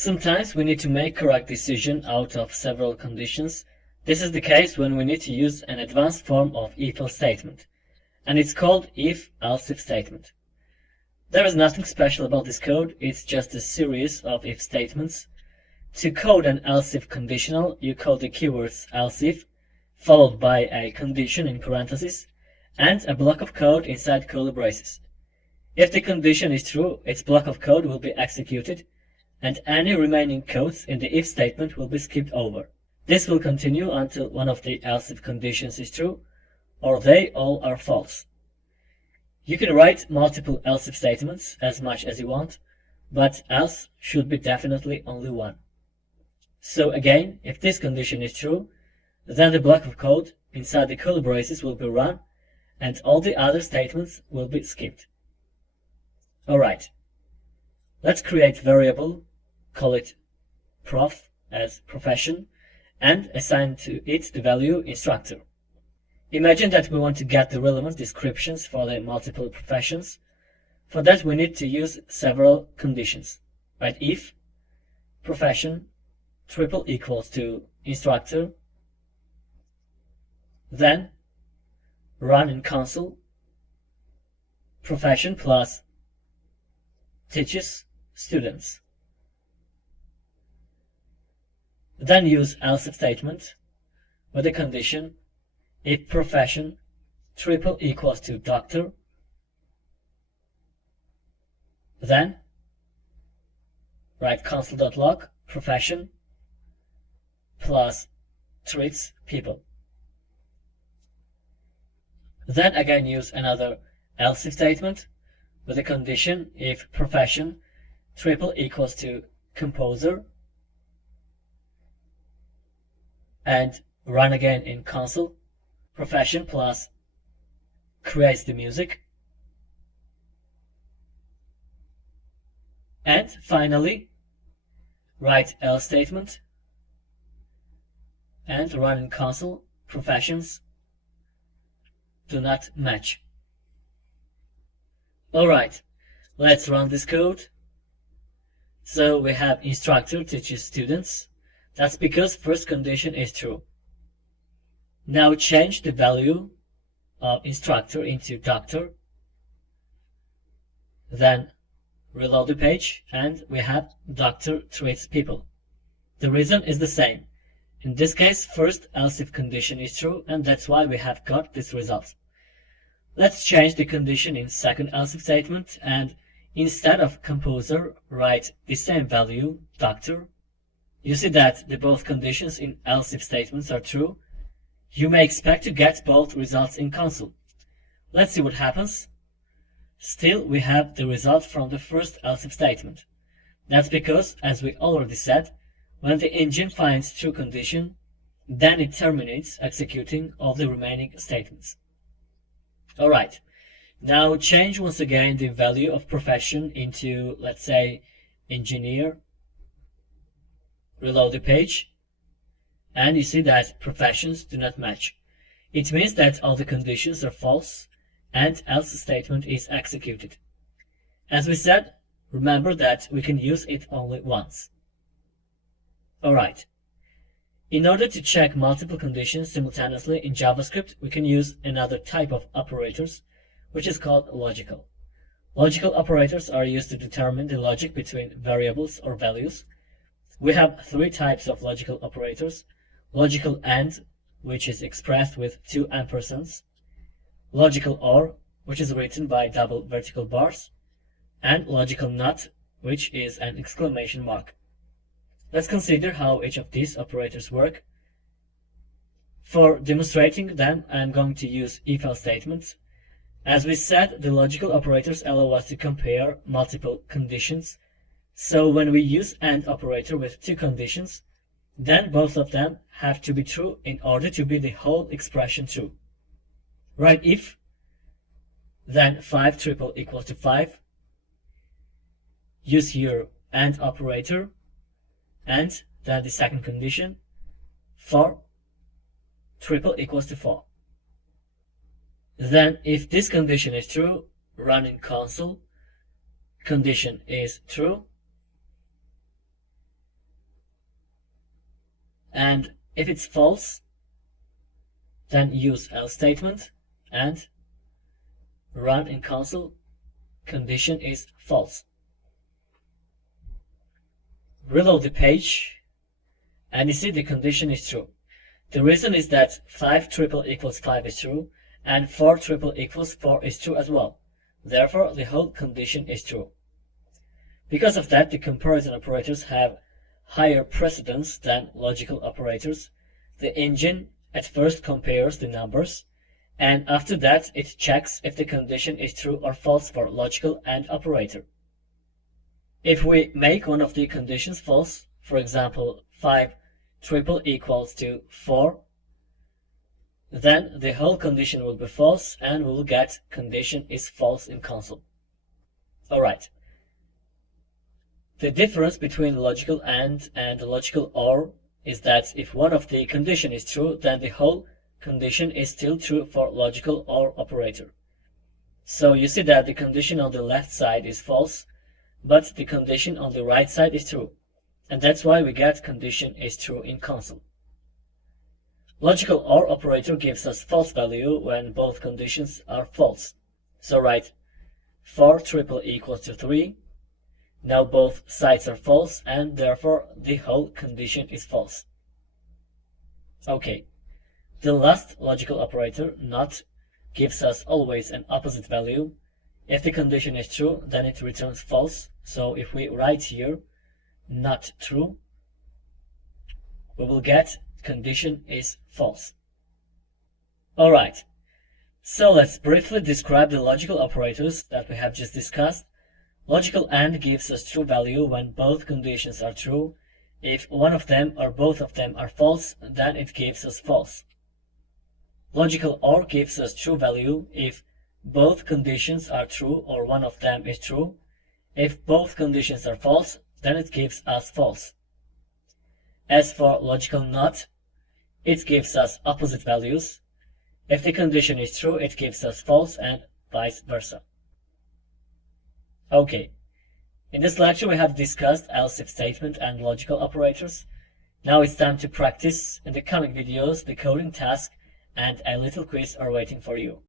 Sometimes we need to make correct decision out of several conditions. This is the case when we need to use an advanced form of if-else statement, and it's called if-else-if statement. There is nothing special about this code, it's just a series of if statements. To code an else-if conditional, you code the keywords else-if, followed by a condition in parentheses, and a block of code inside curly braces. If the condition is true, its block of code will be executed, and any remaining codes in the if statement will be skipped over. This will continue until one of the else-if conditions is true, or they all are false. You can write multiple else-if statements as much as you want, but else should be definitely only one. So again, if this condition is true, then the block of code inside the curly braces will be run, and all the other statements will be skipped. Alright, let's create variable, call it prof as profession, and assign to it the value instructor. Imagine that we want to get the relevant descriptions for the multiple professions. For that we need to use several conditions. Right? If profession triple equals to instructor, then run in console profession plus teaches students. Then use else-if statement with the condition if profession triple equals to doctor, then write console.log profession plus treats people. Then again use another else-if statement with the condition if profession triple equals to composer, and run again in console profession plus creates the music. And finally write else statement and run in console professions do not match. Alright, let's run this code. So we have instructor teaches students. That's because first condition is true. Now change the value of instructor into doctor. Then reload the page and we have doctor treats people. The reason is the same. In this case, first else-if condition is true, and that's why we have got this result. Let's change the condition in second else-if statement, and instead of composer, write the same value, doctor. You see that the both conditions in else-if statements are true. You may expect to get both results in console. Let's see what happens. Still, we have the result from the first else-if statement. That's because, as we already said, when the engine finds true condition, then it terminates executing all the remaining statements. Alright, now change once again the value of profession into, let's say, engineer. Reload the page, and you see that professions do not match. It means that all the conditions are false, and else statement is executed. As we said, remember that we can use it only once. Alright. In order to check multiple conditions simultaneously in JavaScript, we can use another type of operators, which is called logical. Logical operators are used to determine the logic between variables or values. We have three types of logical operators. Logical AND, which is expressed with two ampersands. Logical OR, which is written by double vertical bars. And logical NOT, which is an exclamation mark. Let's consider how each of these operators work. For demonstrating them, I'm going to use if-else statements. As we said, the logical operators allow us to compare multiple conditions. So when we use AND operator with two conditions, then both of them have to be true in order to be the whole expression true. Write if, then 5 triple equals to 5. Use here AND operator, and then the second condition, 4 triple equals to 4. Then if this condition is true, run in console, condition is true, And if it's false, then use else statement and run in console. Condition is false. Reload the page, and you see the condition is true. The reason is that 5 triple equals 5 is true, and 4 triple equals 4 is true as well. Therefore, the whole condition is true. Because of that, the comparison operators have higher precedence than logical operators. The engine at first compares the numbers, and after that it checks if the condition is true or false for logical and operator. If we make one of the conditions false, for example 5 triple equals to 4, then the whole condition will be false and we will get condition is false in console. Alright. The difference between logical AND and logical OR is that if one of the condition is true, then the whole condition is still true for logical OR operator. So you see that the condition on the left side is false, but the condition on the right side is true. And that's why we get condition is true in console. Logical OR operator gives us false value when both conditions are false. So write 4 triple equals to 3. Now both sides are false and therefore the whole condition is false. Okay. The last logical operator, not, gives us always an opposite value. If the condition is true, then it returns false. So if we write here not true, we will get condition is false. Alright, so let's briefly describe the logical operators that we have just discussed. Logical AND gives us true value when both conditions are true. If one of them or both of them are false, then it gives us false. Logical OR gives us true value if both conditions are true or one of them is true. If both conditions are false, then it gives us false. As for logical NOT, it gives us opposite values. If the condition is true, it gives us false and vice versa. Okay, in this lecture we have discussed else if statement and logical operators. Now it's time to practice. In the coming videos, the coding task and a little quiz are waiting for you.